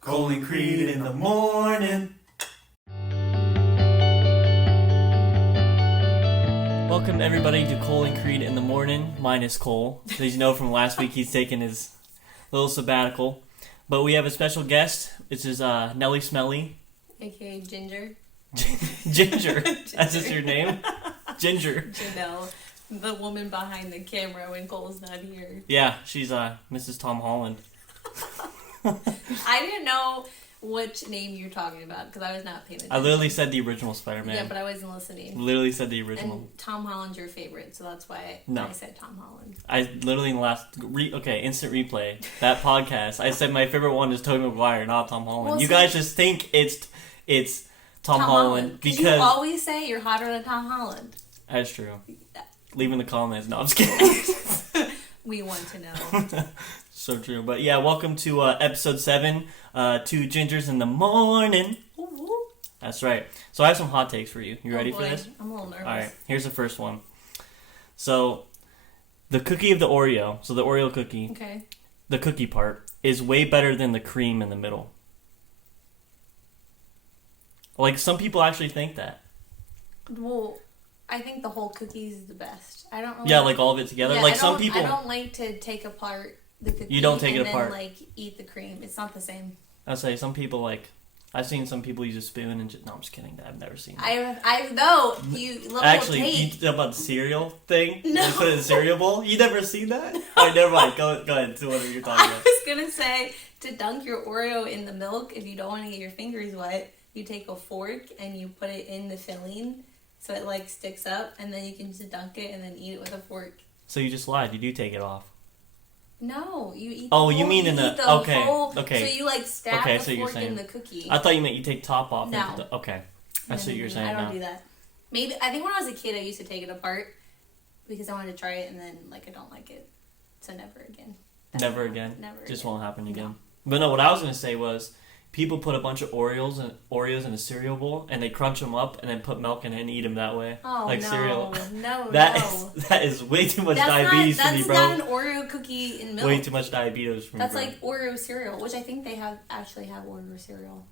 Colin Creed in the morning. Welcome everybody to Colin Creed in the morning, minus Cole. As you know from last week, he's taking his little sabbatical. But we have a special guest. This is Nelly Smelly. A.K.A. Ginger. Ginger. That's just your name? Ginger. Janelle. The woman behind the camera when Cole's not here. Yeah, she's Mrs. Tom Holland. I didn't know which name you're talking about because I was not paying attention. I literally said the original Spider-Man. Yeah, but I wasn't listening. Literally said the original. And Tom Holland's your favorite, so that's why I said Tom Holland. I literally in the last... instant replay. That podcast, I said my favorite one is Tobey Maguire, not Tom Holland. Well, you guys just think it's Tom Holland because... You always say you're hotter than Tom Holland. That's true. Leave in the comments. No, I'm just kidding. We want to know. So true. But yeah, welcome to episode 7, 2 Gingers in the morning. Ooh. That's right. So I have some hot takes for you. You ready for this? I'm a little nervous. Alright, here's the first one. So, the cookie of the Oreo, so the Oreo cookie, okay, the cookie part, is way better than the cream in the middle. Like, some people actually think that. Well, I think the whole cookie is the best. I don't really... Yeah, like all of it together. Yeah, like some people... I don't like to take apart the cookie. You don't take it and apart. then, like, eat the cream. It's not the same. I'll say, some people, like... I've seen some people use a spoon and just... No, I'm just kidding. I've never seen that. I know. You level Actually, take. you about the cereal thing? No. You put it in cereal bowl? You never seen that? Alright, never mind. Go ahead. Do whatever you're talking I about. was going to say, to dunk your Oreo in the milk, if you don't want to get your fingers wet, you take a fork and you put it in the filling so it, like, sticks up, and then you can just dunk it and then eat it with a fork. So you just lied. You do take it off. No, you eat. Oh, you mean in the okay, whole, okay. So you like stab okay, the so fork in the cookie. I thought you meant you take top off. No. Okay, that's what you're saying. I don't now. do that. Maybe I think when I was a kid, I used to take it apart because I wanted to try it, and then like I don't like it, so never again. Never again. Never. Just again. won't happen again. No. But no, what I was gonna say was, people put a bunch of Oreos in a cereal bowl, and they crunch them up, and then put milk in it and eat them that way, Oh like no! cereal. No, that is way too much diabetes for me, bro. That's not an Oreo cookie in milk. Way too much diabetes for me. That's bro. like Oreo cereal, which I think they actually have Oreo cereal.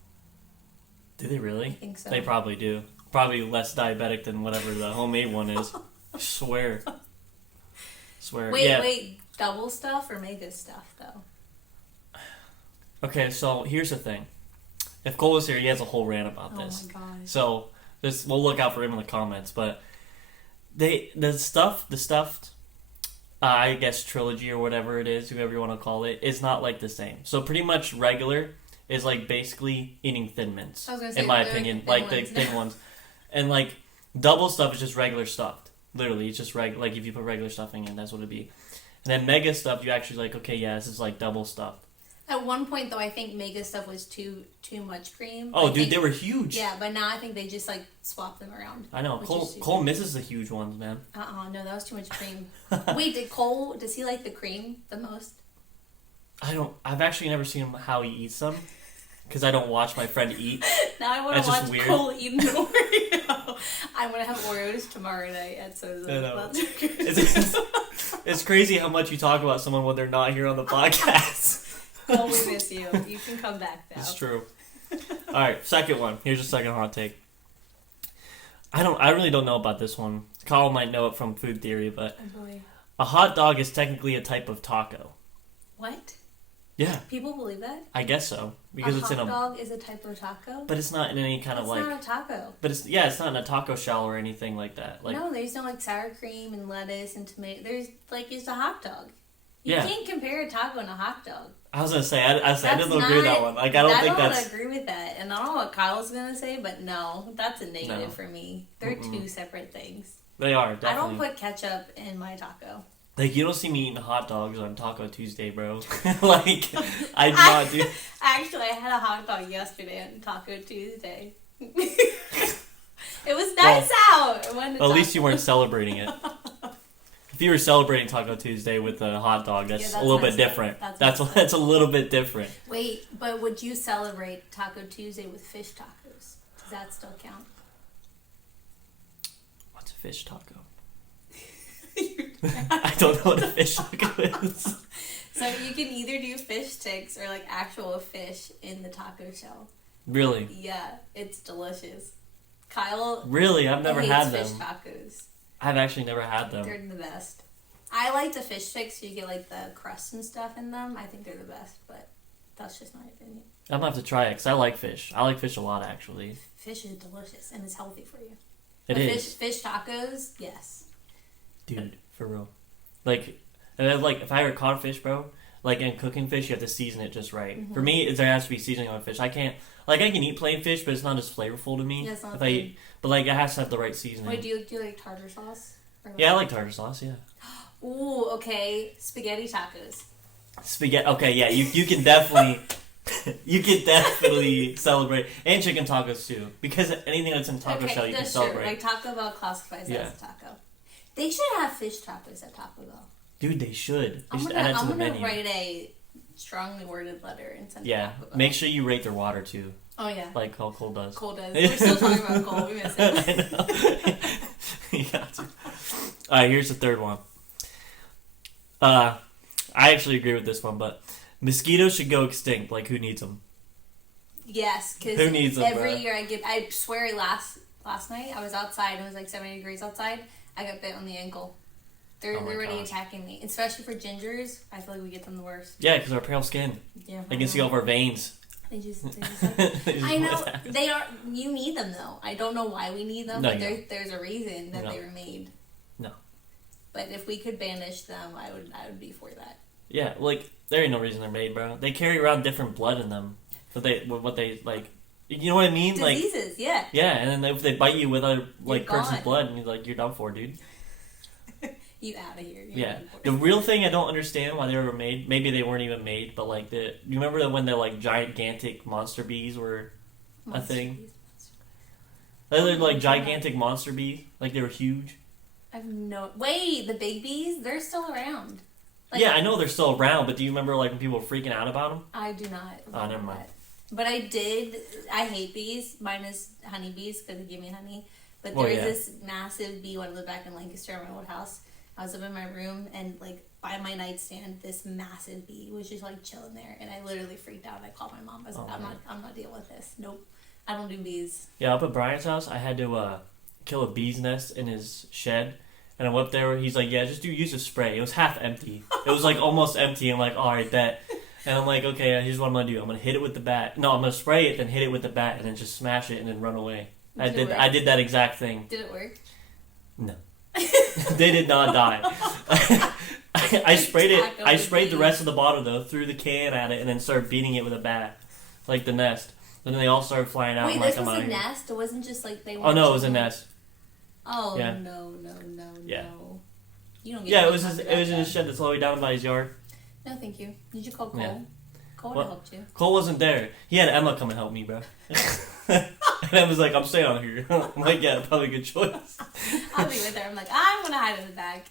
Do they really? I think so. They probably do. Probably less diabetic than whatever the homemade one is. Swear. Wait, double stuff or mega stuff though? Okay, so here's the thing. If Cole was here, he has a whole rant about this. Oh my god. So we'll look out for him in the comments. But the stuffed, I guess trilogy or whatever it is, whoever you want to call it, is not like the same. So pretty much regular is like basically eating Thin Mints, I was gonna say, in my opinion, like the thin ones. And like double stuff is just regular stuffed. Literally, it's just like if you put regular stuffing in, that's what it'd be. And then mega stuff, you actually like, okay, yeah, this is like double stuffed. At one point, though, I think mega stuff was too much cream. Oh, dude, they were huge. Yeah, but now I think they just like swap them around. I know. Cole misses the huge ones, man. No, that was too much cream. Wait, does he like the cream the most? I've actually never seen him how he eats them, because I don't watch my friend eat. Now I want to watch weird. Cole eat an Oreo. I'm going to have Oreos tomorrow night at Sozo's. It's crazy how much you talk about someone when they're not here on the podcast. Oh, we miss you. You can come back now. It's true. Alright, second one. Here's the second hot take. I really don't know about this one. Kyle might know it from food theory, but a hot dog is technically a type of taco. What? Yeah. People believe that? I guess so. Because it's in a hot dog is a type of taco? But it's not in any kind of like... It's not a taco. But it's not in a taco shell or anything like that. Like, no, there's no like sour cream and lettuce and tomato. There's like, it's a hot dog. You yeah. can't compare a taco and a hot dog. I was gonna say I didn't agree with that one. Like I don't agree with that, and I don't know what Kyle's gonna say, but no, that's a negative for me. They're two separate things. They are. Definitely. I don't put ketchup in my taco. Like you don't see me eating hot dogs on Taco Tuesday, bro. Like I do not do. Actually, I had a hot dog yesterday on Taco Tuesday. It was nice out. At least you weren't celebrating it. If you were celebrating Taco Tuesday with a hot dog, that's a little bit different. That's a little bit different. Wait, but would you celebrate Taco Tuesday with fish tacos? Does that still count? What's a fish taco? You're I don't know what a fish taco is. So you can either do fish sticks or like actual fish in the taco shell. Really? Yeah, it's delicious. Kyle Really? I've never hates had them. fish tacos. I've actually never had them. They're the best. I like the fish sticks so you get like the crust and stuff in them. I think they're the best, but that's just my opinion. I'm gonna have to try it because I like fish. I like fish a lot, actually. Fish is delicious and it's healthy for you. It is. Fish tacos, yes. Dude, for real. Like if I ever caught fish, bro, like in cooking fish, you have to season it just right. Mm-hmm. For me, there has to be seasoning on fish. I can eat plain fish, but it's not as flavorful to me. Yeah, it's not if I eat, but like it has to have the right seasoning. Wait, do you like tartar sauce? Yeah, I like tartar sauce. Yeah. Ooh, okay. Spaghetti tacos. Spaghetti. Okay, yeah, you can definitely. You can definitely celebrate, and chicken tacos too, because anything that's in taco shell you can celebrate. Like Taco Bell classifies as a taco. They should have fish tacos at Taco Bell. Dude, they should. They should I'm add it to the gonna menu. wite a strongly worded letter and send it Yeah, to Taco Bell. make sure you rate their water too, Oh yeah. like how Cole does. Cole does. We're still talking about Cole. We miss him. I know. You got to. All right, here's the third one. I actually agree with this one, but mosquitoes should go extinct. Like, who needs them? Yes, because Who needs them, every bro? year I swear last night I was outside and it was like 70 degrees outside. I got bit on the ankle. They're Oh my already gosh. attacking me, especially for gingers. I feel like we get them the worst. Yeah, because our pale skin. Yeah, They can see all of our veins. They just They just I know attack. they are. You need them though. I don't know why we need them, No, but you there's a reason that No. they were made. No. But if we could banish them, I would be for that. Yeah, like, there ain't no reason they're made, bro. They carry around different blood in them. What they, like, you know what I mean? Diseases, yeah. Yeah, and then if they bite you with other, like, You're person's gone. blood, and you're done for, dude. You out of here. You're Yeah. done for. The real thing I don't understand why they were made, maybe they weren't even made, but, like, you remember when the, like, gigantic monster bees were a thing? bees. They were, like, gigantic monster bees. Like, they were huge. I've no. Wait, the big bees? They're still around. Like, Yeah, I know they're still around, but do you remember, like, when people were freaking out about them? I do not. Oh, never mind. But I hate bees, minus honeybees, because they give me honey. But Well, there was yeah. this massive bee when I lived back in Lancaster at my old house. I was up in my room, and, like, by my nightstand, this massive bee was just, like, chilling there. And I literally freaked out. I called my mom. I was like, man. I'm not dealing with this. Nope. I don't do bees. Yeah, up at Brian's house, I had to kill a bee's nest in his shed. And I went up there, he's like, yeah, use a spray. It was half empty. It was, like, almost empty. I'm like, all right, bet. And I'm like, okay, here's what I'm going to do. I'm going to hit it with the bat. No, I'm going to spray it, then hit it with the bat, and then just smash it and then run away. I did that exact thing. Did it work? No. They did not die. I sprayed it. I sprayed the rest of the bottle, though, threw the can at it, and then started beating it with a bat. Like the nest. And then they all started flying out. Wait, I'm like, this I'm was out a of here. nest? It wasn't just, like, they were... Oh, no, it was a nest. Oh, Yeah. no. Yeah. You don't get Yeah, to it was talk just, about it was in that. a shed that's all the way down by his yard. No, thank you. Did you call Cole? Yeah. Cole would What? have helped you. Cole wasn't there. He had Emma come and help me, bro. And I was like, I'm staying on here. I'm like, yeah, probably a good choice. I'll be with her. I'm like, I'm gonna hide in the back.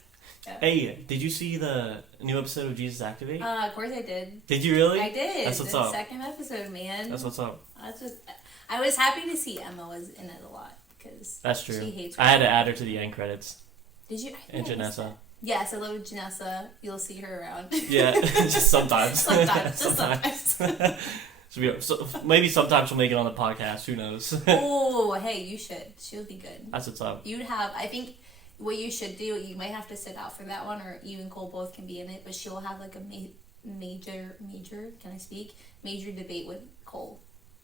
Yeah. Hey, did you see the new episode of Jesus Activate? Of course I did. Did you really? I did. That's what's the up. second episode, man. That's what's up. I was happy to see Emma was in it a lot because That's true. she hates. I had to add her to the end credits. Did you? I And think I missed Janessa. it. Yes, I love Janessa. You'll see her around. Yeah, just sometimes. Sometimes, just sometimes. So maybe sometimes she'll make it on the podcast. Who knows? Oh, hey, you should. She'll be good. That's what's up. You'd have. I think what you should do. You might have to sit out for that one, or you and Cole both can be in it. But she'll have like a major. Can I speak? Major debate with Cole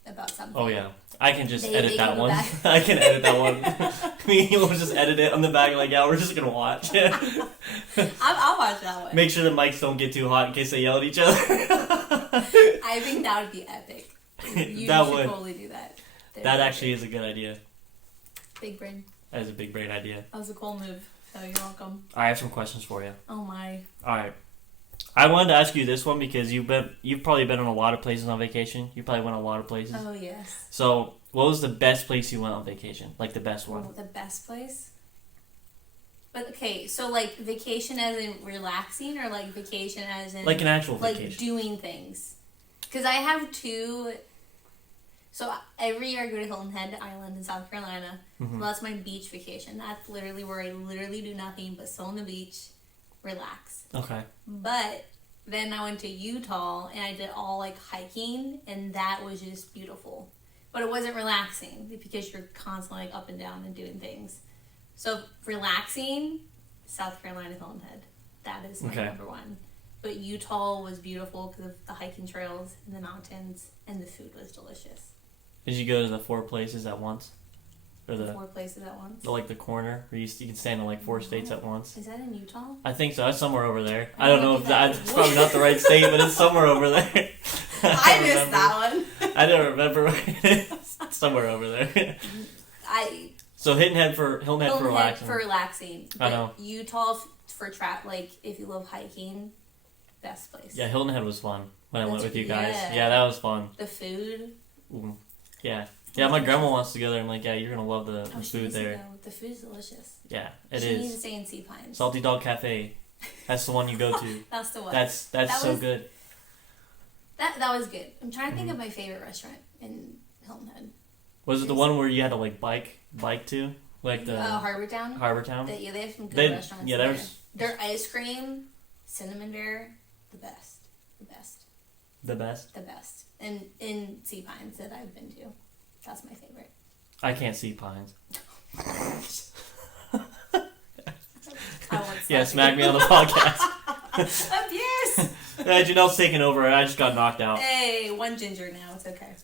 about something. Oh yeah, I can just They edit that go one. back. I can edit that one. Me, we'll just edit it on the back. Like, yeah, we're just gonna watch. I'll watch that one. Make sure the mics don't get too hot in case they yell at each other. I think that would be epic. You That should would. totally do that. That actually is a good idea. Big brain. That is a big brain idea. That was a cool move. So you're welcome. I have some questions for you. Oh my. All right. I wanted to ask you this one because you've probably been on a lot of places on vacation. You probably went a lot of places. Oh yes. So, what was the best place you went on vacation? Like the best one? Oh, the best place. But okay, so like vacation as in relaxing, or like vacation as in Like an actual like vacation. doing things. Because I have two. So every year I go to Hilton Head Island in South Carolina. Mhm. Well, that's my beach vacation. That's literally where I literally do nothing but sit on the beach relax. Okay. But then I went to Utah and I did all like hiking, and that was just beautiful. But it wasn't relaxing because you're constantly like up and down and doing things. So relaxing, South Carolina Hilton Head. That is my number one. But Utah was beautiful because of the hiking trails and the mountains, and the food was delicious. Did you go to the 4 places at once? Or the 4 places at once? Like the corner where you can stand in like 4 states at once? Is that in Utah? I think so. That's somewhere over there. I don't know if it's probably not the right state, but it's somewhere over there. I missed that one. I don't remember where it is. It's somewhere over there. So Hilton Head for relaxing. For relaxing. I know. Utah for like if you love hiking, best place. Yeah, Hilton Head was fun when I went with you guys. Yeah, that was fun. The food. Ooh. Yeah. Yeah, my grandma wants to go there. I'm like, yeah, you're going to love the food there. The food's delicious. Yeah, it is. She needs to stay in Sea Pines. Salty Dog Cafe. That's the one you go to. That's the one. That's so good. That was good. I'm trying to think of my favorite restaurant in Hilton Head. Was it the one where you had to like bike to? Like the Harbor Town? Harbor Town? They have some good restaurants there. Their ice cream, cinnamon bear, the best. The best? The best. And in Sea Pines that I've been to. That's my favorite. I can't see pines. Yeah, smack me on the podcast. Abuse! Janelle's taking over. I just got knocked out. Hey, 1 ginger now. It's okay.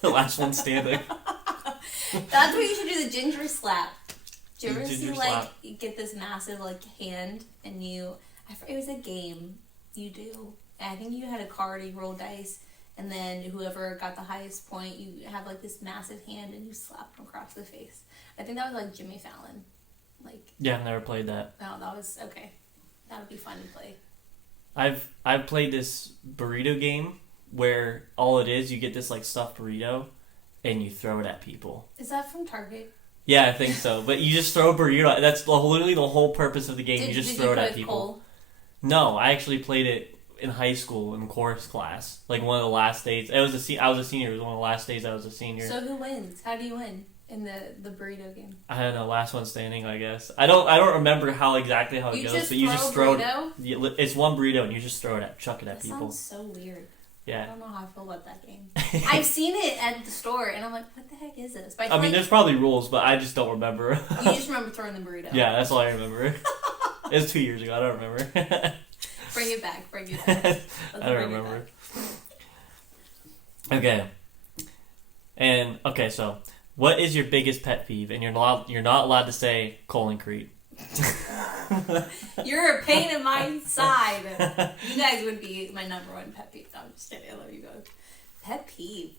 The last one standing. That's what you should do, the ginger slap. Do you ever see, slap. you get this massive, hand, and it was a game you do. And I think you had a card, you roll dice, and then whoever got the highest point, you have, this massive hand, and you slap them across the face. I think that was, Jimmy Fallon. Yeah, I've never played that. No, that was, okay. That would be fun to play. I've played this burrito game where all it is, you get this, stuffed burrito, and you throw it at people. Is that from Target? Yeah, I think so. But you just throw a burrito. That's literally the whole purpose of the game. You just throw it at people. Coal? No, I actually played it in high school in chorus class. One of the last days. I was a senior. It was one of the last days I was a senior. So who wins? How do you win in the burrito game? I don't know. Last one standing, I guess. I don't remember exactly how it goes. But you just throw it. It's one burrito, and you just chuck it at people. Sounds so weird. Yeah. I don't know how I feel about that game. I've seen it at the store, and I'm like, what the heck is this? But I mean, there's probably rules, but I just don't remember. You just remember throwing the burrito. Yeah, that's all I remember. It was 2 years ago. I don't remember. Bring it back. I don't remember. Okay. And, so, what is your biggest pet peeve? And you're not allowed to say Colconcrete. You're a pain in my side. You guys would be my number one pet peeve. I'm just kidding. I love you both. Pet peeve.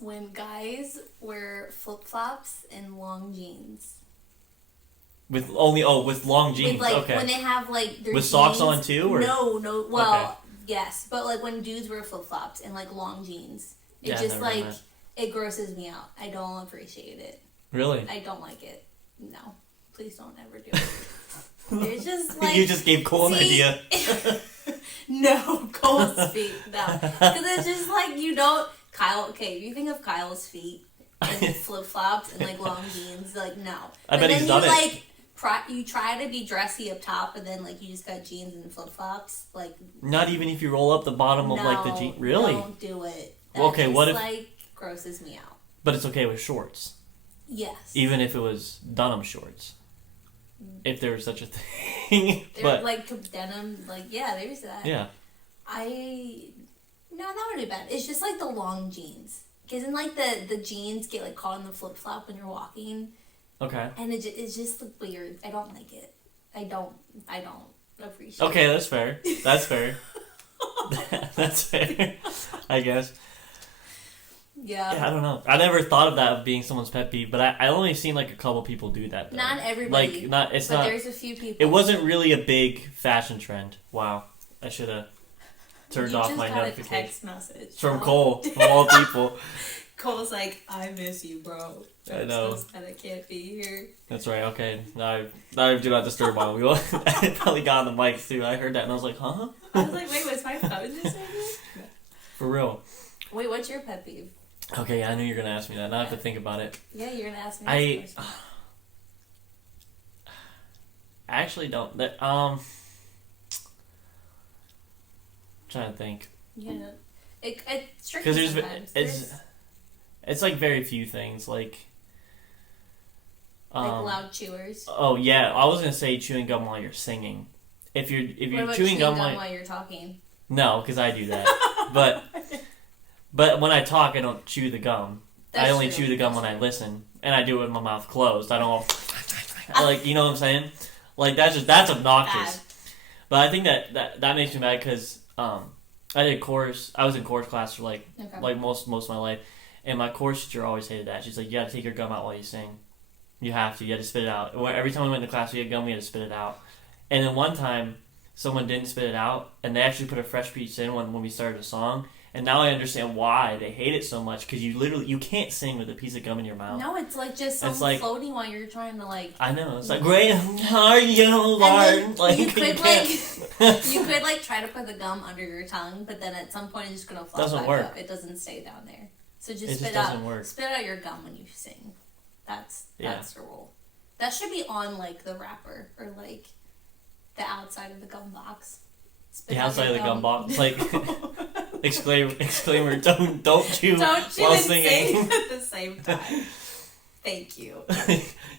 When guys wear flip-flops and long jeans. With long jeans. Okay. When they have their with jeans, socks on too, or no. Well, yes, but when dudes wear flip-flops and long jeans, it it grosses me out. I don't appreciate it. Really? I don't like it. No. Please don't ever do it. It's just You just gave Cole an idea. No, Cole's feet. No. Because it's just you don't... Kyle, okay, if you think of Kyle's feet and flip-flops and long jeans, no. I bet he's done it. You try to be dressy up top, and then you just got jeans and flip-flops. Not even if you roll up the bottom of the jeans. Really? Don't do it. That well, okay, what if... grosses me out. But it's okay with shorts. Yes. Even if it was denim shorts. If there was such a thing. They're denim, yeah, there's that. Yeah. No, that would be bad. It's just the long jeans. Because then the jeans get caught in the flip-flop when you're walking. Okay. And it's just weird. I don't like it. I don't appreciate it. Okay, that's fair. That's fair. That's fair. I guess. Yeah. I don't know. I never thought of that being someone's pet peeve, but I only seen a couple people do that. Though. Not everybody. But there's a few people. It wasn't really a big fashion trend. Wow. I should have turned off my notification. A text message from Cole, of all people. Cole's I miss you, bro. I know. So sad I can't be here. That's right. Okay. Now I do not disturb on. I probably got on the mic too. I heard that and I was like, huh? I was wait, was my phone just right here? For real. Wait, what's your pet peeve? Okay, I knew you were gonna ask me that. Now I have to think about it. Yeah, you're gonna ask me. I actually don't. Trying to think. Yeah. It's tricky Because sometimes. it's like very few things like loud chewers. Oh yeah, I was gonna say chewing gum while you're singing. If you're What about chewing gum while you're talking. No, because I do that. but when I talk, I don't chew the gum. I only chew the gum when I listen, and I do it with my mouth closed. I don't like, you know what I'm saying? Like that's obnoxious. Bad. But I think that makes me mad because I did chorus. I was in chorus class for like most of my life, and my chorus teacher always hated that. She's like, you got to take your gum out while you sing. You have to. You had to spit it out. Every time we went to class, we had gum. We had to spit it out. And then one time, someone didn't spit it out, and they actually put a fresh piece in when we started a song. And now I understand why they hate it so much, because you can't sing with a piece of gum in your mouth. No, it's like just floating while you're trying to like. I know, it's like great, are you Lord? Like you could try to put the gum under your tongue, but then at some point it's just gonna fall back up. It doesn't stay down there, so just spit out your gum when you sing. That's the rule. That should be on like the wrapper or like the outside of the gum box. The outside of the gum box, like exclaimer, don't chew while singing. Sing at the same time. Thank you.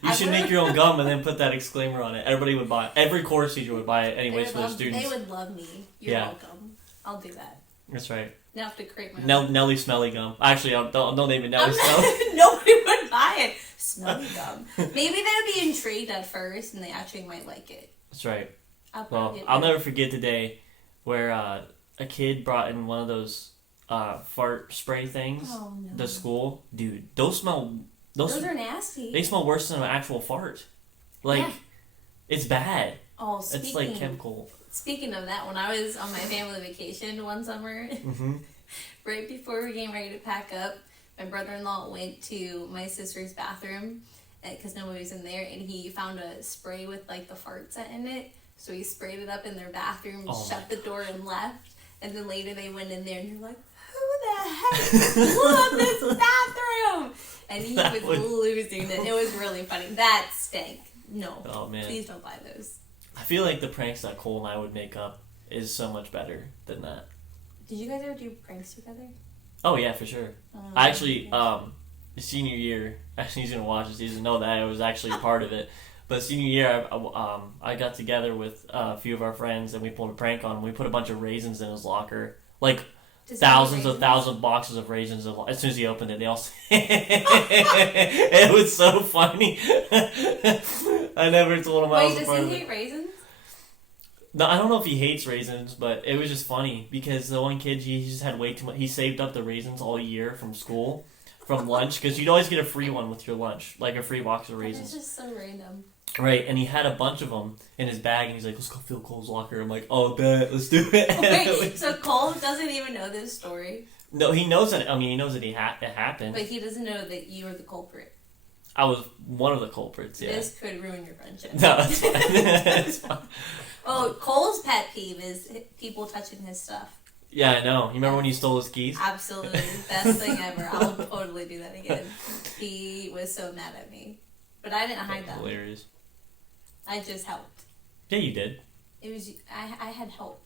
You should make your own gum and then put that exclaimer on it. Everybody would buy it. Every chorus teacher would buy it anyways for their students. They would love me. You're welcome. I'll do that. That's right. Now I have to create my own. Nelly Smelly Gum. Actually, don't name it Nelly Smelly. Nobody would buy it. Smelly gum. Maybe they would be intrigued at first and they actually might like it. That's right. I'll never forget the day where a kid brought in one of those fart spray things to school. Dude, those are nasty. They smell worse than an actual fart. Like, it's bad. Oh, it's like chemical. Speaking of that, when I was on my family vacation one summer, right before we were getting ready to pack up, my brother-in-law went to my sister's bathroom because nobody was in there, and he found a spray with like the fart scent in it. So he sprayed it up in their bathroom, shut the door, and left. And then later they went in there, and you're like, "Who the heck blew up this bathroom?" And he was losing it. It was really funny. That stank. No. Oh man. Please don't buy those. I feel like the pranks that Cole and I would make up is so much better than that. Did you guys ever do pranks together? Oh yeah, for sure. I actually, senior year, actually he's gonna watch this. He doesn't know that I was actually part of it. But senior year, I got together with a few of our friends, and we pulled a prank on him. We put a bunch of raisins in his locker, like thousands of boxes of raisins. As soon as he opened it, they all. It was so funny. I never told him I was a part of it. Does he hate raisins? No, I don't know if he hates raisins, but it was just funny because the one kid, he just had way too much. He saved up the raisins all year from school, from lunch, because you'd always get a free one with your lunch, like a free box of raisins. It's just so random. Right, and he had a bunch of them in his bag, and he's like, let's go fill Cole's locker. I'm like, oh, bet, let's do it. Wait, so Cole doesn't even know this story? No, he knows that, he knows that it happened. But he doesn't know that you were the culprit. I was one of the culprits, yeah. This could ruin your friendship. No, that's fine. That's fine. Oh, Cole's pet peeve is people touching his stuff. Yeah, I know. You remember when you stole his keys? Absolutely. Best thing ever. I'll totally do that again. He was so mad at me. But I didn't hide them. Hilarious. I just helped. Yeah, you did. It was I had help.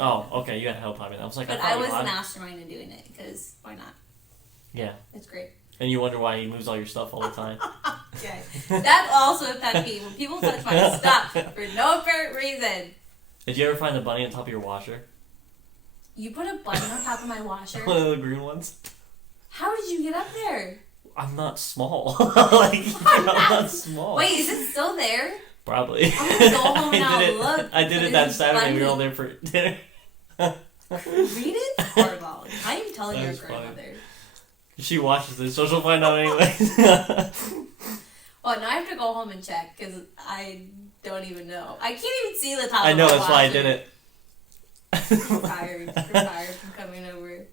Okay, you had help. I was like, but I was mastermind in doing it because why not? Yeah, it's great. And you wonder why he moves all your stuff all the time. Okay, that's also a pet peeve when people touch my stuff for no apparent reason. Did you ever find the bunny on top of your washer? You put a bunny on top of my washer? One of the green ones. How did you get up there? I'm not small. I'm not small. Wait, is it still there? Probably. I'm gonna go home now and look. I did it that Saturday. We were all there for dinner. Read it? Horrible. I am telling your grandmother. Funny. She watches this, so she'll find out anyway. Well, now I have to go home and check because I don't even know. I can't even see the top. I know, of my that's why I did it. I'm tired. I'm tired from coming over.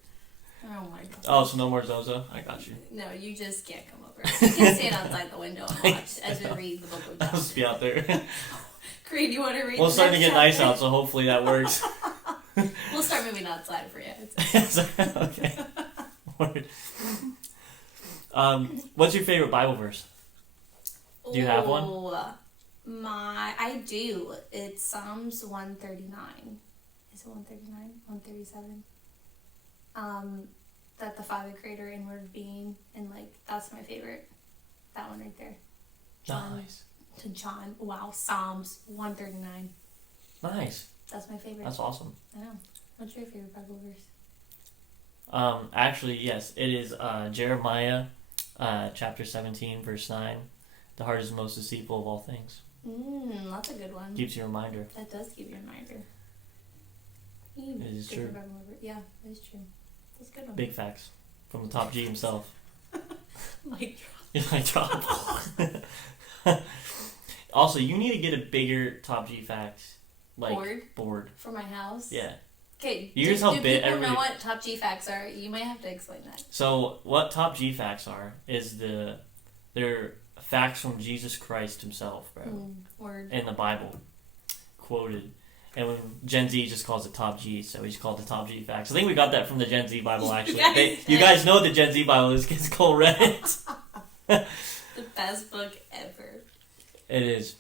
Oh my god. Oh, so no more Zozo? I got you. No, you just can't come over. You can stand outside the window and watch as we read the book of John. I'll just be out there. Creed, you want to read? Well, it's starting to get nice out, so hopefully that works. We'll start moving outside for you. Okay. What's your favorite Bible verse? Do you have one? I do. It's Psalms 139. Is it 139? 137? That the Father, Creator, inward being, and like that's my favorite. That one right there. Nice. To John. Wow, Psalms 139. Nice. That's my favorite. That's awesome. I know. What's your favorite Bible verse? Actually, yes, it is Jeremiah, chapter 17, verse 9. The heart is most deceitful of all things. That's a good one. Keeps you a reminder. That does give you a reminder. It is true. Yeah, it is true. That's a good one. Big facts from the top G himself. Like drop. Also, you need to get a bigger top G facts board for my house. Yeah. Okay. Do people know what top G facts are? You might have to explain that. So, what top G facts are is they're facts from Jesus Christ himself, bro. Word. In the Bible, quoted. And when Gen Z just calls it top G, so we just call it the top G facts. I think we got that from the Gen Z Bible, actually. You guys know the Gen Z Bible is Cole read it. The best book ever. It is.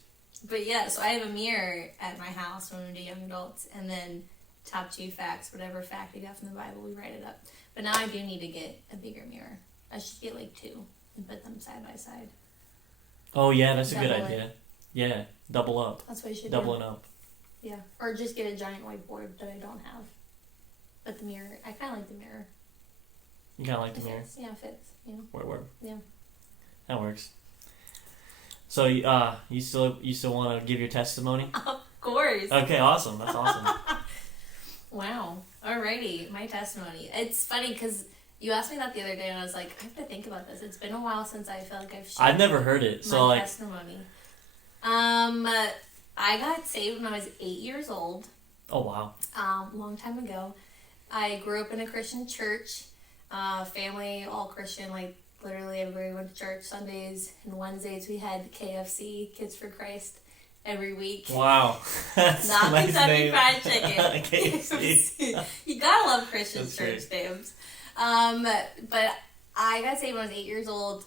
But yeah, so I have a mirror at my house when we do young adults, and then top G facts, whatever fact we got from the Bible, we write it up. But now I do need to get a bigger mirror. I should get like 2 and put them side by side. Oh yeah, that's a good idea. Yeah, double up. That's what you should Doubling up. Yeah, or just get a giant whiteboard that I don't have. But the mirror, I kind of like the mirror. You kind of like the mirror? Yeah, it fits. You know. Word. Yeah. That works. So, you still want to give your testimony? Of course. Okay, awesome. That's awesome. Wow. Alrighty, my testimony. It's funny because you asked me that the other day, and I was like, I have to think about this. It's been a while since I feel like I've never heard it. So my testimony. I got saved when I was 8 years old. Oh wow. Long time ago. I grew up in a Christian church. Family, all Christian, like literally everybody went to church. Sundays and Wednesdays we had KFC, Kids for Christ, every week. Wow. That's not nice Kentucky name. Fried Chicken. KFC. You gotta love Christian That's church great. names. But I got saved when I was 8 years old.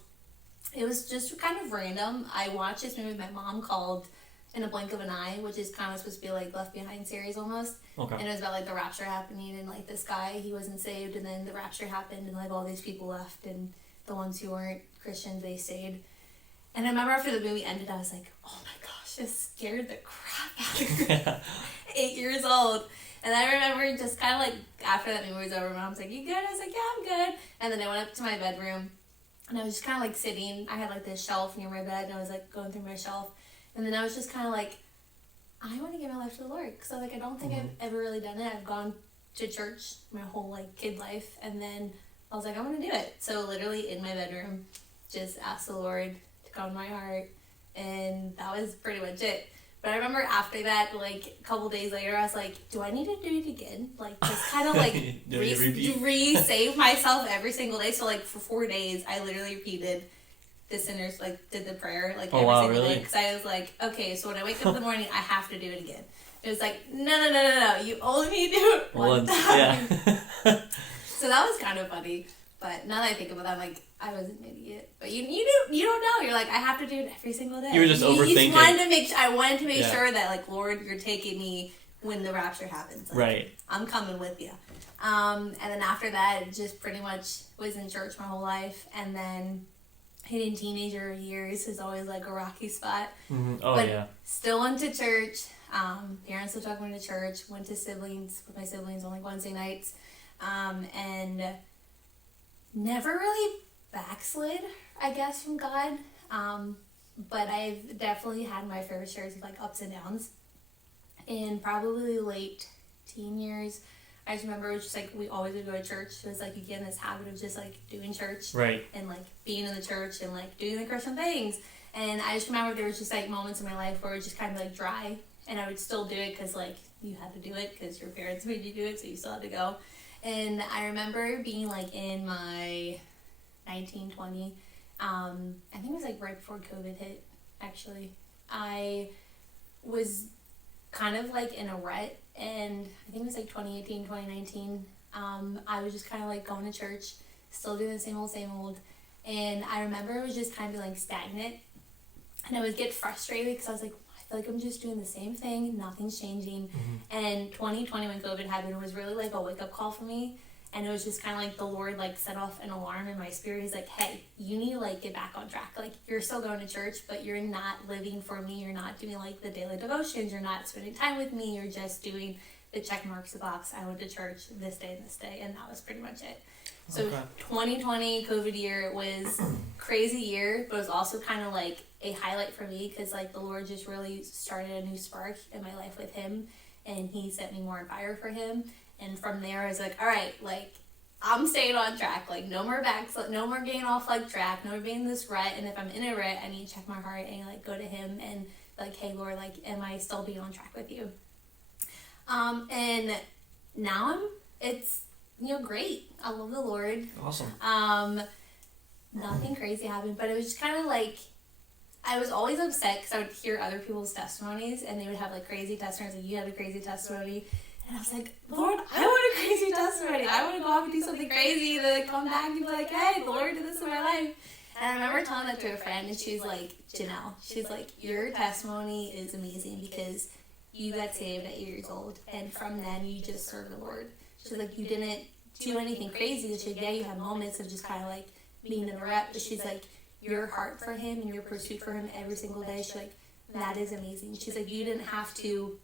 It was just kind of random. I watched this movie my mom called In a Blink of an Eye, which is kind of supposed to be like Left Behind series almost. Okay. And it was about like the rapture happening, and like this guy, he wasn't saved, and then the rapture happened, and like all these people left, and the ones who weren't Christians, they stayed. And I remember after the movie ended, I was like, oh my gosh, this scared the crap out of me. 8 years old. And I remember just kind of like after that movie was over, Mom's like, you good? I was like, yeah, I'm good. And then I went up to my bedroom, and I was just kind of like sitting. I had like this shelf near my bed, and I was like going through my shelf. And then I was just kind of like, I want to give my life to the Lord. Because like, I don't think I've ever really done it. I've gone to church my whole like kid life. And then I was like, I'm going to do it. So literally in my bedroom, just asked the Lord to come to my heart. And that was pretty much it. But I remember after that, like a couple days later, I was like, do I need to do it again? Like just kind of like re-save myself every single day. So like for 4 days, I literally repeated the sinners, like, did the prayer, like, every single day. Because I was like, okay, so when I wake up in the morning, I have to do it again. It was like, no. You only need to do it one time. Yeah. So that was kind of funny. But now that I think about that, I'm like, I was an idiot. But you don't know. You're like, I have to do it every single day. You were just overthinking. I wanted to make sure that, like, Lord, you're taking me when the rapture happens. Like, right. I'm coming with you. And then after that, it just pretty much was in church my whole life. And then hitting teenager years is always like a rocky spot. Mm-hmm. Oh, but yeah. Still went to church. Parents still took me to church. Went to siblings with my siblings on like Wednesday nights. And never really backslid, I guess, from God. But I've definitely had my fair shares of like ups and downs. In probably late teen years, I just remember it was just like we always would go to church. It was like you get in this habit of just like doing church, right, and like being in the church and like doing the Christian things. And I just remember there was just like moments in my life where it was just kind of like dry, and I would still do it because like you had to do it because your parents made you do it, so you still had to go. And I remember being like in my 19, 20, I think it was like right before COVID hit. Actually, I was kind of like in a rut. And I think it was like 2018, 2019. I was just kind of like going to church, still doing the same old. And I remember it was just kind of like stagnant. And I would get frustrated because I was like, why feel like I'm just doing the same thing. Nothing's changing. And 2020, when COVID happened, was really like a wake-up call for me. And it was just kind of like the Lord, like, set off an alarm in my spirit. He's like, hey, you need to, like, get back on track. Like, you're still going to church, but you're not living for me. You're not doing, like, the daily devotions. You're not spending time with me. You're just doing the check marks, the box. I went to church this day and this day. And that was pretty much it. So 2020 COVID year was crazy year, but it was also kind of like a highlight for me because, like, the Lord just really started a new spark in my life with him. And he set me more on fire for him. And from there, I was like, all right, like, I'm staying on track. Like, no more no more getting off, like, track, no more being in this rut. And if I'm in a rut, I need to check my heart and, like, go to him and, like, hey, Lord, like, am I still being on track with you? And now it's, great. I love the Lord. Awesome. Nothing crazy happened, but it was just kind of like, I was always upset because I would hear other people's testimonies, and they would have, like, crazy testimonies. Like, you had a crazy testimony. And I was like, Lord, I want a crazy testimony. I want to go off and do something crazy to come back and be like, hey, the Lord did this in my life. And I remember telling that to a friend, and she's like, Janelle, she's like, your testimony is amazing because you got saved at 8 years old. And from then, you just served the Lord. She's like, you didn't do anything crazy. She's like, yeah, you had moments of just kind of like being in a rut. But she's like, your heart for him and your pursuit for him every single day. She's like, that is amazing. She's like, you didn't have to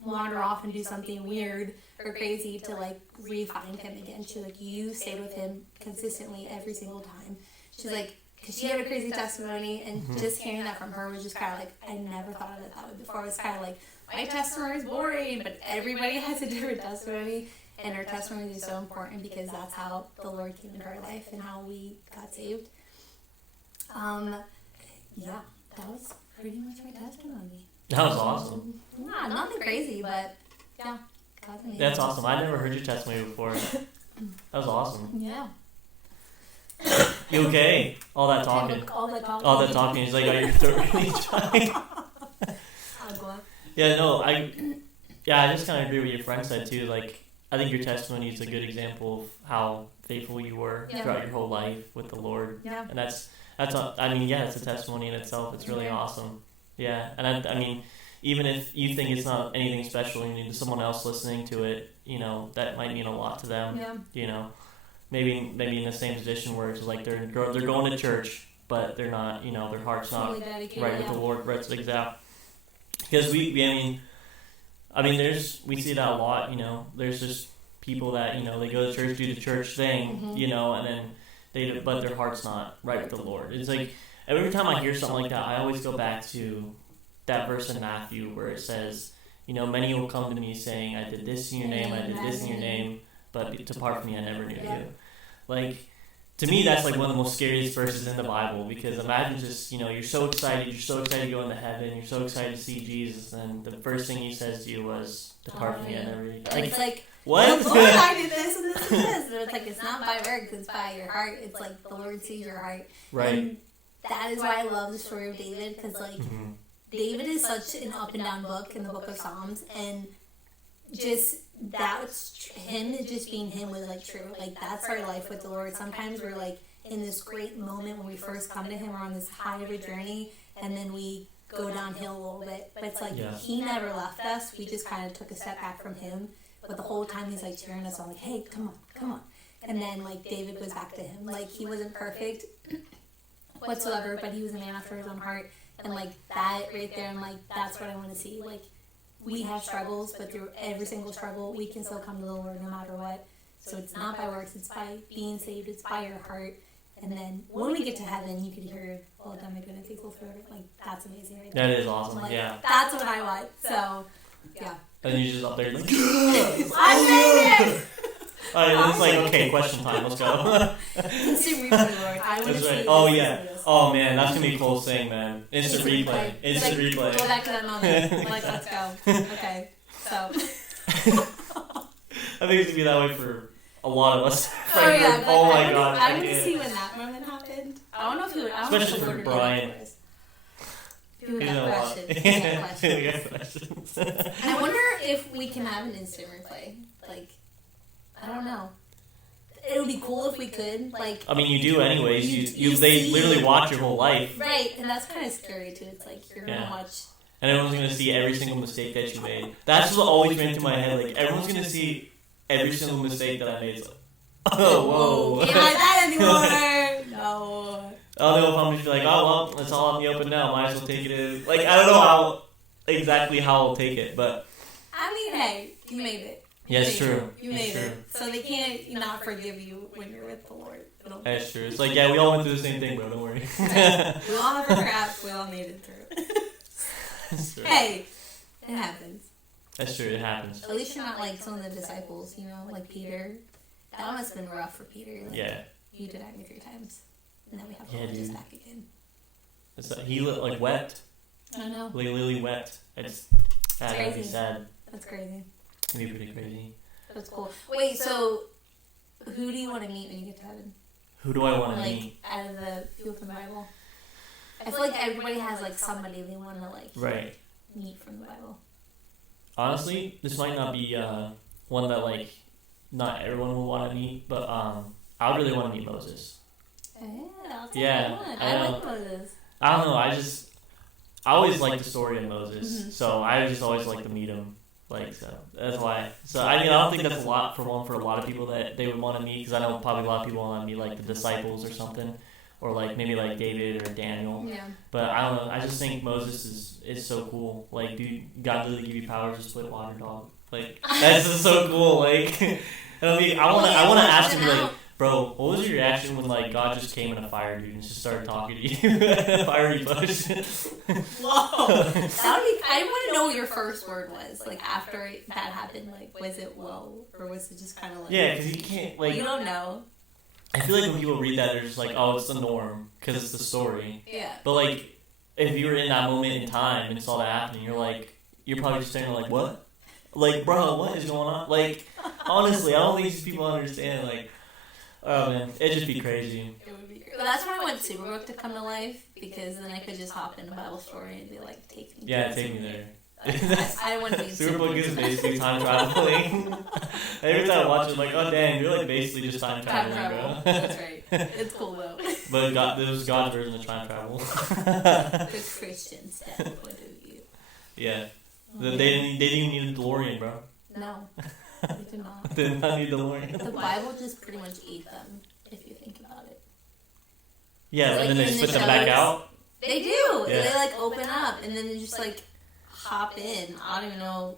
wander off and do something weird or crazy to, like, re-find him again. She's like, you stayed with him consistently every single time. She's like, because she had a crazy testimony, and just hearing that from her was just kind of like, I never thought of it that way before. It was kind of like, my testimony is boring, but everybody has a different testimony, and her testimony is so important because that's how the Lord came into our life and how we got saved. Yeah, that was pretty much my testimony. That was awesome. Nah, nothing crazy, but yeah, God's amazing. That's awesome. I never heard your testimony before. That was awesome. Yeah. You okay? All that talking. All that talking. He's like, are your throat really dry? Yeah, no, I just kind of agree with your friend said too. Like, I think your testimony is a good example of how faithful you were throughout your whole life with the Lord. Yeah. And it's a testimony in itself. It's really awesome. Yeah, and I mean, even if you think it's not anything special and you need someone else listening to it, that might mean a lot to them. Yeah. Maybe in the same position where it's like they're going to church, but they're not, their heart's not right with the Lord. Right, exactly. Because we see that a lot. There's just people that they go to church, do the church thing, and then but their heart's not right with the Lord. It's like every time I hear something like that, I always go back to that verse in Matthew where it says, many will come to me saying, I did this in your name, I did this in your name, but depart from me, I never knew you. Like, to me, that's like one of the most scariest verses in the Bible, because imagine just, you're so excited to go into heaven, you're so excited to see Jesus, and the first thing he says to you was, depart from me, I never knew you. It's like, what? Lord, I did this and this and this. But it's like, it's not by works, it's by your heart. It's like the Lord sees your heart. Right. And that is why I love the story of David, because, like, David is such an up and down book in the book of Psalms, and just that's him just being him was, like, true. Like, that's our life with the Lord. Sometimes we're, like, in this great moment when we first come to him, we're on this high of a journey, and then we go downhill a little bit. But it's like, he never left us. We just kind of took a step back from him. But the whole time he's, like, cheering us on, like, hey, come on. And then, like, David goes back to him. Like, he wasn't perfect whatsoever, but he was a man after his own heart. And, like, that right there, and, like, that's what I want to see. Like, we have struggles, but through every single struggle, we can still come to the Lord no matter what. So it's not by works, it's by being saved, it's by your heart. And then when we get to heaven, you can hear, well done, my good and faithful servant. Like, that's amazing right there. That is awesome, like, yeah. That's what I want. So, yeah. And you just up there like, I made it! It's like, okay, question time, let's go. Instant replay, Lord. I want to That's right. see Oh, this. yeah. Oh, man, that's going to be a cool thing, man. Instant replay. Instant replay. Go back to that moment. Like, let's go. Okay. So. I think it's going to be that way for a lot of us. Oh, yeah. But oh, my God. I want to see when that moment happened. I don't know if he would. Especially for Brian. Who got questions. I wonder if we can have an instant replay. Like, I don't know. It would be cool if we could. Like, I mean, you do anyways. They literally watch your whole life. Right, and that's kind of scary too. It's like you're gonna watch. and everyone's gonna see every single mistake that you made. That's what always ran through my head. Like everyone's gonna see every single mistake that I made. It's like, oh, whoa. Can't like that anymore. No. I don't know if I'm just like, oh well, it's all out in the open now. Might as well take it in. Like I don't know exactly how I'll take it, but I mean, hey, you made it. yeah, it's true. You made it. So they can't not forgive you when you're with the Lord. That's true. It's like, yeah, we all went through the same thing, bro. Don't worry. We all have our crap. We all made it through. That's true. Hey, it happens. That's true. It happens. At least you're not like some of the disciples, you know, like Peter. That must have been rough for Peter. Like, Yeah. You denied me 3 times. And then we have to Yeah, hold this dude. back again. It's like, he like wept. I know. Like literally wept. It's that'd be crazy. sad. That's crazy. It'd be pretty crazy. That's cool. Wait, so who do you want to meet when you get to heaven? Who do I want to Like, meet? out of the people from the Bible? I feel like everybody has, like, somebody they want to, like, Right. meet from the Bible. Honestly, this might not be one that like not everyone will want to meet, but I really want to meet Moses. Yeah, I'll take Yeah, that one. I I know. like Moses. I don't know. I always liked the story of Moses, Mhm. so I just always like to meet him. Like so, that's why. So I mean, I don't think that's a lot for a lot of people that they would want to meet, because I know probably a lot of people want to meet like the disciples or something, or like maybe like David or Daniel. Yeah. But I don't know. I just think Moses is so cool. Like, dude, God literally give you powers to split water, dog. Like that's just so cool. Like, I mean, I wanna ask him like, bro, what was your reaction when like God just came in a fire, dude, and just started talking to you? Fiery bush. Whoa. That would be. I want to know what your first word was. Like after that happened, like was it whoa or was it just kind of like? Yeah, because you can't like. You don't know. I feel like when people read that, they're just like, oh, it's the norm because it's the story. Yeah. But like, if you were in that moment in time and saw that happening, you're probably just standing there like, what? Like, bro, what is going on? Like, honestly, I don't think these people understand. Like, oh man, it'd just be crazy. It would be great. But that's why I want Superbook to come to life, because then I could just hop in a Bible story and be like, take me. Yeah, take me there. I want to be Superbook is basically time traveling. Every time I watch it, I'm like, oh dang, you're like basically just time Time traveling, travel. bro. That's right. It's cool though. But God, this was God's version of time travel. The Christian standpoint of view. Yeah, they didn't even need a DeLorean, bro. No, they do not. They did not need a DeLorean. The Bible just pretty much ate them, if you think about it. Yeah, Like, and then they in the spit them back shows- out. They do. Yeah. They like open up and then they just like hop in. I don't even know.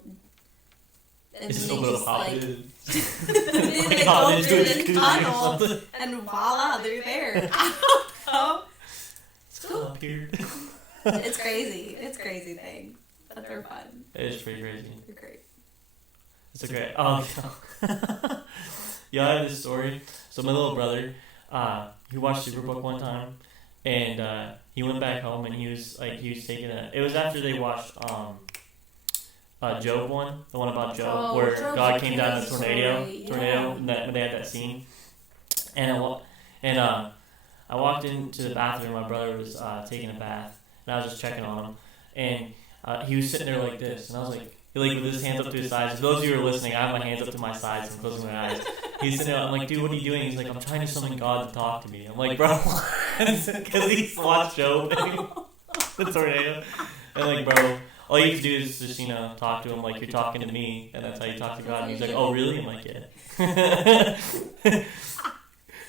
And It's just a then little they pop, like, dude. then they Hop go into through a this jacuzzi or tunnel something. and voila, they're there. I don't know. It's up here. It's crazy. It's a crazy thing. But they're fun. It is pretty crazy. They're great. It's a great. Oh, yeah, I have this story. So my little brother, he watched Superbook one time, and he went back home and he was taking a. It was after they watched Job one, the one about Job, where Job's God a came down in a crazy tornado, story. when they had that scene, and I walked into the bathroom. My brother was taking a bath, and I was just checking on him, and he was sitting there like this, and I was like with his hands up to his sides. For those of you who are listening, I have my hands up to my sides and closing my eyes. He's sitting there, I'm like, dude, what are you doing? He's like, I'm trying to summon God to talk to me. I'm like, bro, because he's watched Job, the tornado, and like, bro, all you have to do is just, talk to him like you're talking to me, and that's how you talk to God. And he's like, oh, really? I'm like, yeah.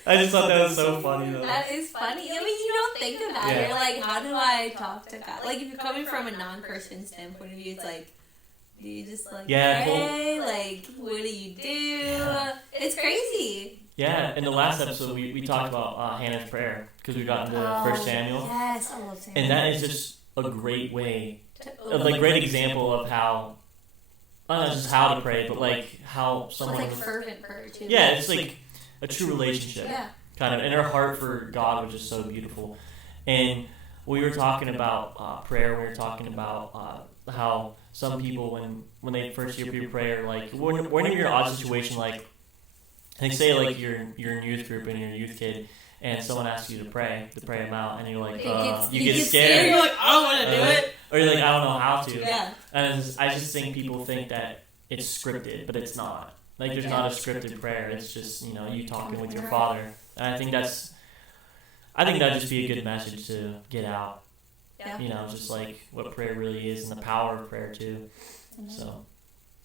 I just thought that was so funny, though. That is funny. I mean, you don't think about it. Yeah. You're like, how do I talk to God? Like, if you're coming from a non-Christian standpoint of view, it's like, do you just like pray? Like, what do you do? It's crazy. Yeah, in the last episode, we talked about Hannah's prayer, because we got into 1 Samuel. Yes, I love Samuel. And that is just a great way, a great example of how, not just how to pray, but like how someone. It's like fervent prayer too. Yeah, it's like a true relationship. Yeah. Kind of, and her heart for God was just so beautiful. And we were talking about prayer. We were talking about how some people, when they first hear people prayer, like when you're in an odd situation, like say like you're in youth group and you're a youth kid, and someone asks you to pray them out, and you're like, you get scared. You're like, I don't want to do it. Or you're like, I don't know how to. Yeah. And I just think people think that it's scripted, but it's not. Like, there's not a scripted prayer. It's just, you talking with your Father. And I think that'd just be a good message to get out. Yeah. You know, just like what prayer really is and the power of prayer too. So.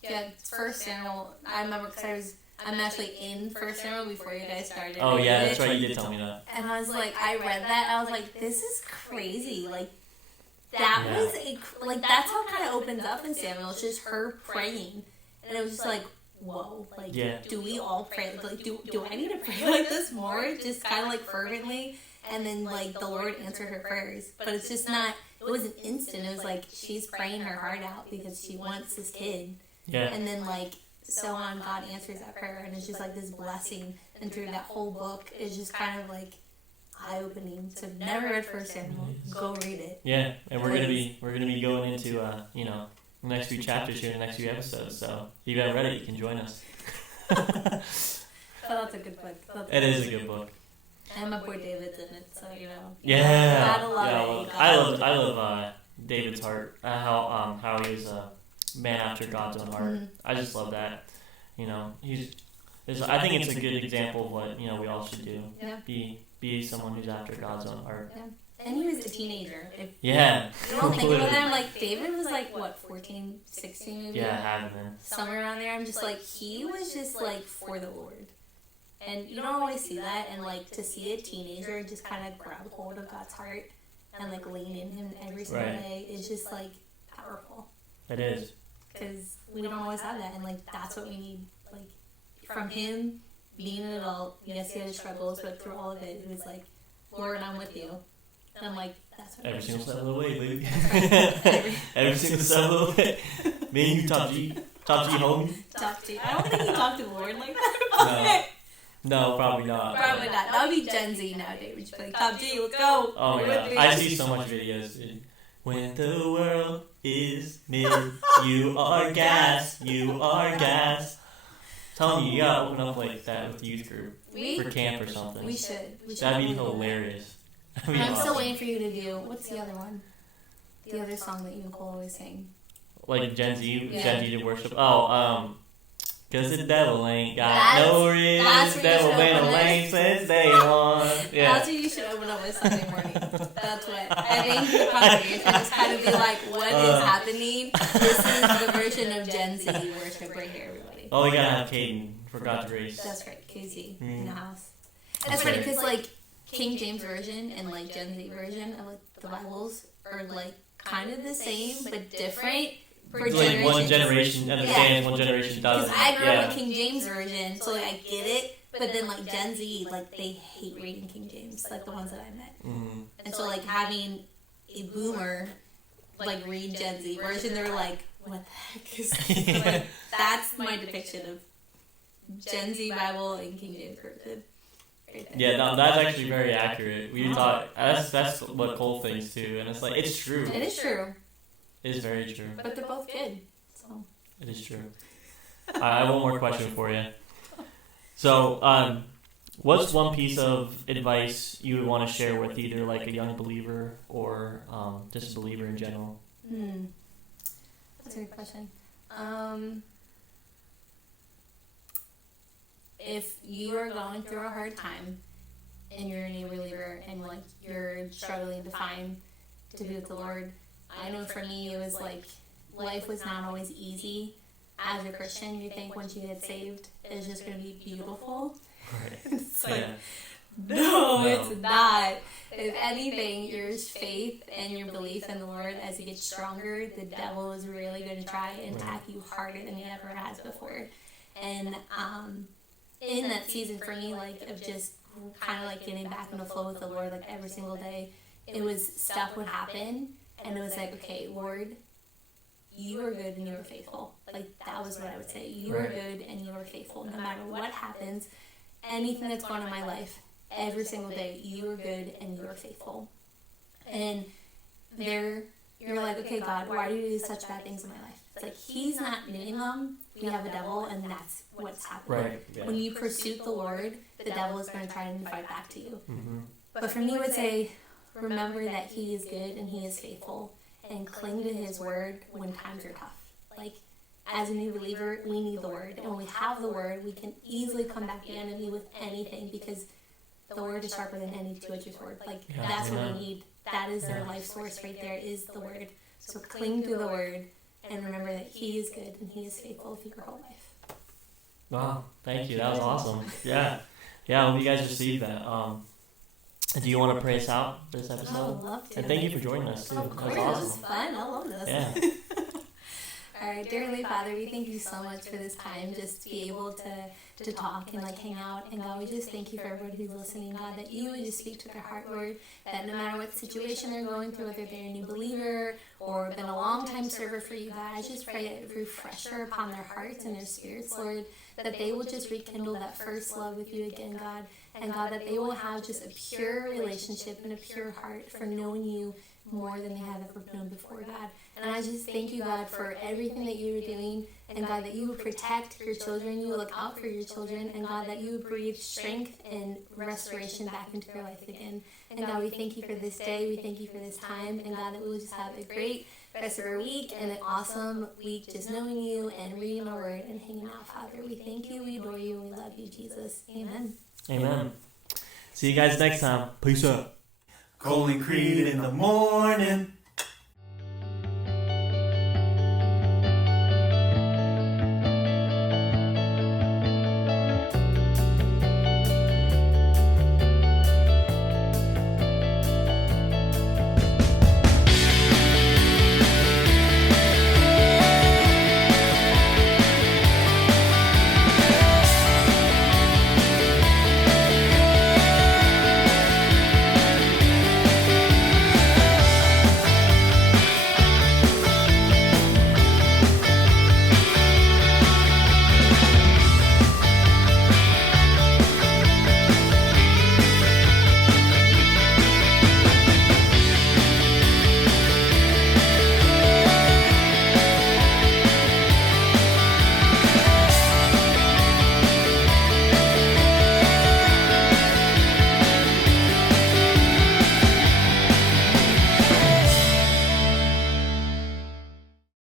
Yeah, First Samuel. I remember because I'm actually in First Samuel before you guys started. Oh yeah, that's right. You did tell me that. And I was like, I read that. I was like, this is crazy. Like that was that's how it kind of opens up in Samuel. It's just her praying, and it was just like, whoa. Like, do we all pray? Like, do I need to pray like this more? Just kind of like fervently, and then like the Lord answered her prayers. But it's just not. It wasn't instant. It was like she's praying her heart out because she wants this kid. Yeah. And then like so on, God answers that prayer, and it's just like this blessing. And through that whole book is just kind of like eye-opening. So never read First Samuel, go read it. Yeah, and we're gonna be going into the next few chapters here in the next few episodes. So if you haven't read it, you can join us. Oh, that's a good book. It is a good book. And my boy David's in it, so you know. Yeah. Gotta love it. I love David's heart. How he was a man after God's own heart. Mm-hmm. I just love that. You know, I think it's a good example of what we all should do. Yeah. Be someone who's after God's own heart. Yeah. And he was a teenager. Yeah. You don't think about that. Like David was like what, 14, 16 maybe? Yeah, having been. Somewhere around there. I'm just like he was just like for the Lord. And you don't always see that, and like to see a teenager just kind of grab hold of God's heart and like lean in Him every single day is just like powerful. It is. Because we don't always have that, and like that's what we need. Like from Him, being an adult, yes, he had his struggles, but through all of it, he was like, "Lord, I'm with you." And I'm like, that's what every single step of the way, baby. Every single step of the way. Me and you, Top G, homie. Top G. I don't think he talked to the Lord like that. No, probably not. Probably not. That would be Gen Z nowadays. Would you be like, Top G, let's go. Oh yeah, I see so much videos. When the world is mid, you are gas. You are gas. Tell me, you gotta open up like that with the youth group for camp or something. We should. That'd be hilarious. I'm still waiting for you to do. What's the other one? The other song that you and Cole always sing. Like Gen Z to worship. Oh, cause the devil ain't got no ribs. Devil been a lame since day one. Yeah. That's what you should open up with Sunday morning. That's what I think the congregation just kind of be like, what is happening? This is the version of Gen Z worship right here, everybody. Oh, we gotta have Caden for God's grace. That's right, KZ in the house. That's funny because like King James version and like Gen Z version of like the Bibles are like kind of the same but different. For like one generation understands, one generation doesn't. Because I grew up with King James version, so like I get it. But then like Gen Z, like they hate reading King James, like the ones that I met. Mm-hmm. And so like having a boomer like read Gen Z version, they're like, what the heck is this? Like, that's my depiction of Gen Z Bible and King James version. Yeah, that's actually very accurate. We thought that's what Cole thinks too, and it's like it's true. It is true. It is very true. But they're both good. So. It is true. I have one more question for you. So, what's one piece of advice you would want to share with either like a young believer or just a believer in general? That's a good question. If you are going through a hard time and you're a new believer and like you're struggling to be with the Lord, I know for me it was like life was not always easy. As a Christian, you think once you get saved, it's just going to be beautiful. Right. It's like, no, it's not. If anything, your faith and your belief in the Lord, as you get stronger, the devil is really going to try and attack you harder than he ever has before. And in that season for me, like of just kind of like getting back in the flow with the Lord, like every single day, it was stuff would happen. And it was like, okay, Lord, you are good and you are faithful. Like, that was what I would say. You are good and you are faithful. No matter what happens, anything that's going on in my life, every single day, you are good and you are faithful. And you're like, okay, God, why do you do such bad things in my life? It's like, he's not doing them. We have a devil, and that's what's happening. Right. Yeah. When you pursue the Lord, the devil is going to try and fight back to you. Mm-hmm. But for me, I would say, remember that he is good and he is faithful, and cling to his word when times are tough. Like, as a new believer, we need the word. And when we have the word, we can easily come back the enemy with anything, because the word is sharper than any two-edged sword. Like, that's what we need that is their life source right there, is the Word. So cling to the Word and remember that He is good and He is faithful for your whole life. Wow, thank you. That was awesome. Yeah. Yeah, I hope you guys received that. Do you want to pray us out for this episode? I would love to. And thank you for joining us, too. Of course, that was it was awesome. fun. I love this. Yeah. All right, dear Heavenly Father, we thank you so much for this time just to be able to talk and like hang out. And God, we just thank you for everybody who's listening, God, that you would just speak to their heart, Lord, that no matter what situation they're going through, whether they're a new believer or been a long time server for you, God, I just pray a refresher upon their hearts and their spirits, Lord, that they will just rekindle that first love with you again, God. And God, that they will have just a pure relationship and a pure heart for knowing you more than they have ever known before, God. And I just thank you, God, for everything that you are doing. And God, that you would protect your children, you would look out for your children. And God, that you would breathe strength and restoration back into their life again. And God, we thank you for this day. We thank you for this time. And God, that we will just have a great rest of our week and an awesome week just knowing you and reading our word and hanging out, Father. We thank you, we adore you, and we love you, Jesus. Amen. Amen. See you guys next time. Peace out. Colin Creed in the morning.